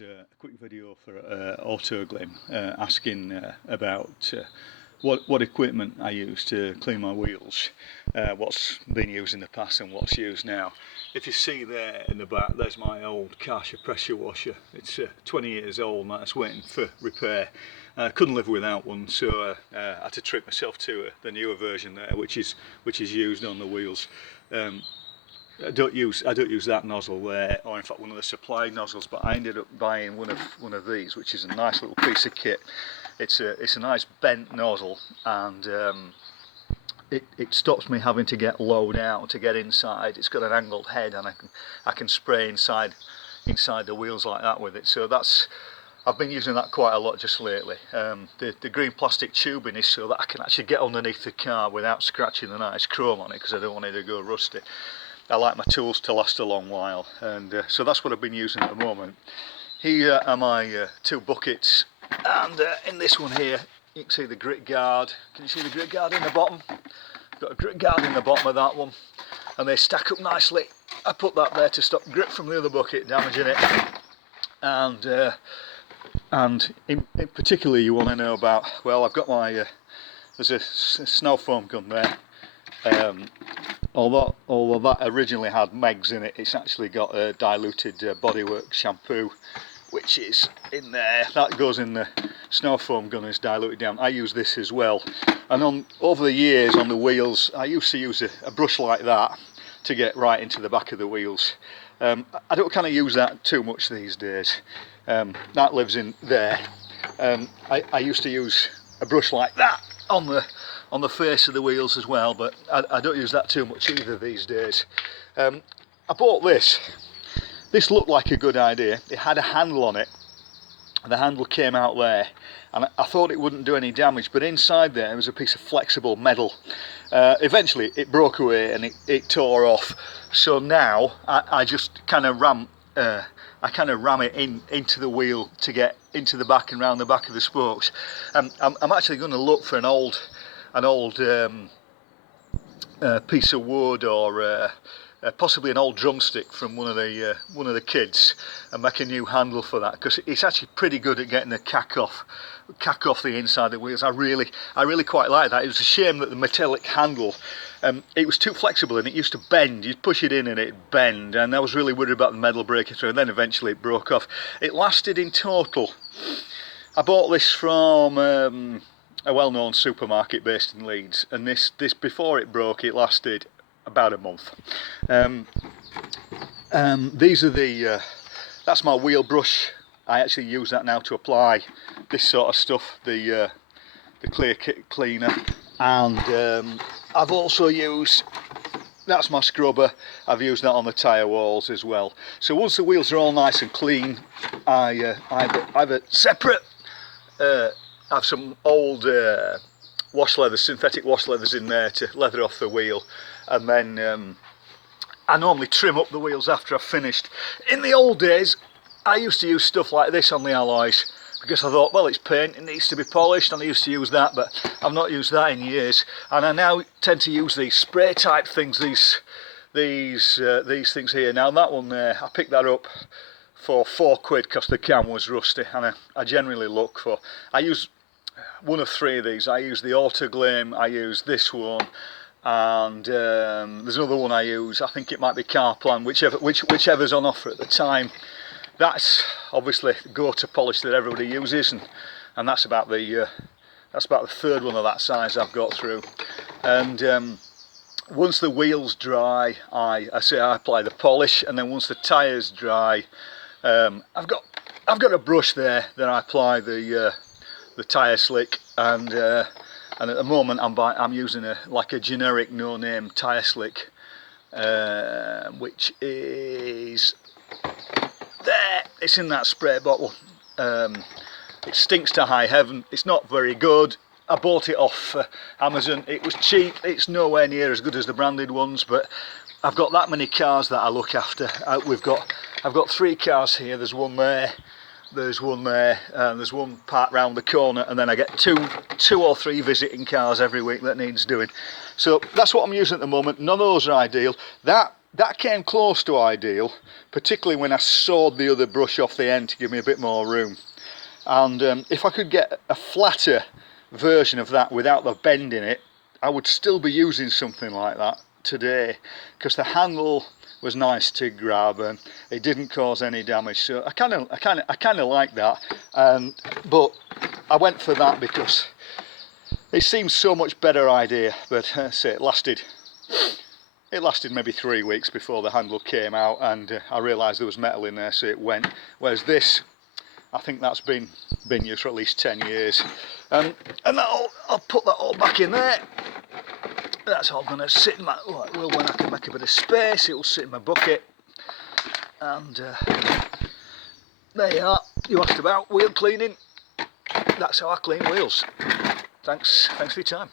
is a quick video for Autoglim asking about what equipment I use to clean my wheels, what's been used in the past and what's used now. If you see there in the back, there's my old Karcher pressure washer. It's 20 years old and that's waiting for repair. I couldn't live without one, so I had to treat myself to the newer version there, which is used on the wheels. I don't use that nozzle there, or in fact one of the supplied nozzles, but I ended up buying one of these, which is a nice little piece of kit. It's a nice bent nozzle, and it stops me having to get low down to get inside. It's got an angled head, and I can spray inside the wheels like that with it. So I've been using that quite a lot just lately. The green plastic tubing is so that I can actually get underneath the car without scratching the nice chrome on it, because I don't want it to go rusty. I like my tools to last a long while, and so that's what I've been using at the moment. Here are my two buckets, and in this one here you can see the grit guard. Can you see the grit guard in the bottom? Got a grit guard in the bottom of that one, and they stack up nicely. I put that there to stop grit from the other bucket damaging it, and in particular you want to know about, well, I've got my there's a snow foam gun there. Although that originally had Megs in it, it's actually got a diluted Bodywork shampoo, which is in there. That goes in the snow foam gun, is diluted down. I use this as well, and over the years on the wheels I used to use a brush like that to get right into the back of the wheels. I don't kind of use that too much these days. That lives in there. I used to use a brush like that on the face of the wheels as well, but I don't use that too much either these days. I bought this. This looked like a good idea. It had a handle on it. The handle came out there, and I thought it wouldn't do any damage, but inside there was a piece of flexible metal. Eventually it broke away and it tore off, so now I just kind of ram it into the wheel to get into the back and round the back of the spokes. I'm actually going to look for an old piece of wood, or possibly an old drumstick from one of the kids, and make a new handle for that, because it's actually pretty good at getting the cack off the inside of the wheels. I really quite like that. It was a shame that the metallic handle, it was too flexible and it used to bend. You'd push it in and it'd bend, and I was really worried about the metal breaking through, and then eventually it broke off. It lasted in total, I bought this from a well-known supermarket based in Leeds, and this before it broke, it lasted about a month. These are that's my wheel brush. I actually use that now to apply this sort of stuff, the clear kit cleaner, and I've also used, that's my scrubber. I've used that on the tyre walls as well. So once the wheels are all nice and clean, I have a separate I have some old wash leathers, synthetic wash leathers in there to leather off the wheel, and then I normally trim up the wheels after I've finished. In the old days I used to use stuff like this on the alloys, because I thought, well, it's paint, it needs to be polished, and I used to use that, but I've not used that in years, and I now tend to use these spray type things, these things here. Now that one there, I picked that up for £4 because the can was rusty, and I generally look for, I use one of three of these. I use the Autoglim, I use this one, and there's another one I use. I think it might be Carplan, whichever's on offer at the time. That's obviously the go-to polish that everybody uses, and that's about the third one of that size I've got through. And once the wheels dry, I apply the polish, and then once the tyres dry, I've got a brush there that I apply the tyre slick, and at the moment I'm using a generic no-name tyre slick, which is there. It's in that spray bottle. It stinks to high heaven. It's not very good. I bought it off Amazon. It was cheap. It's nowhere near as good as the branded ones, but I've got that many cars that I look after. I've got 3 cars here. There's one there, there's one there, and there's one part round the corner, and then I get two or three visiting cars every week that needs doing. So that's what I'm using at the moment. None of those are ideal. That that came close to ideal, particularly when I sawed the other brush off the end to give me a bit more room. And if I could get a flatter version of that without the bend in it, I would still be using something like that today, because the handle was nice to grab and it didn't cause any damage. So I kind of like that. But I went for that because it seems so much better idea. But say it lasted maybe 3 weeks before the handle came out, and I realised there was metal in there, so it went. Whereas this, I think that's been used for at least 10 years. And I'll put that all back in there. That's all going to sit in my, well, when I can make a bit of space, it will sit in my bucket. And there you are. You asked about wheel cleaning. That's how I clean wheels. Thanks for your time.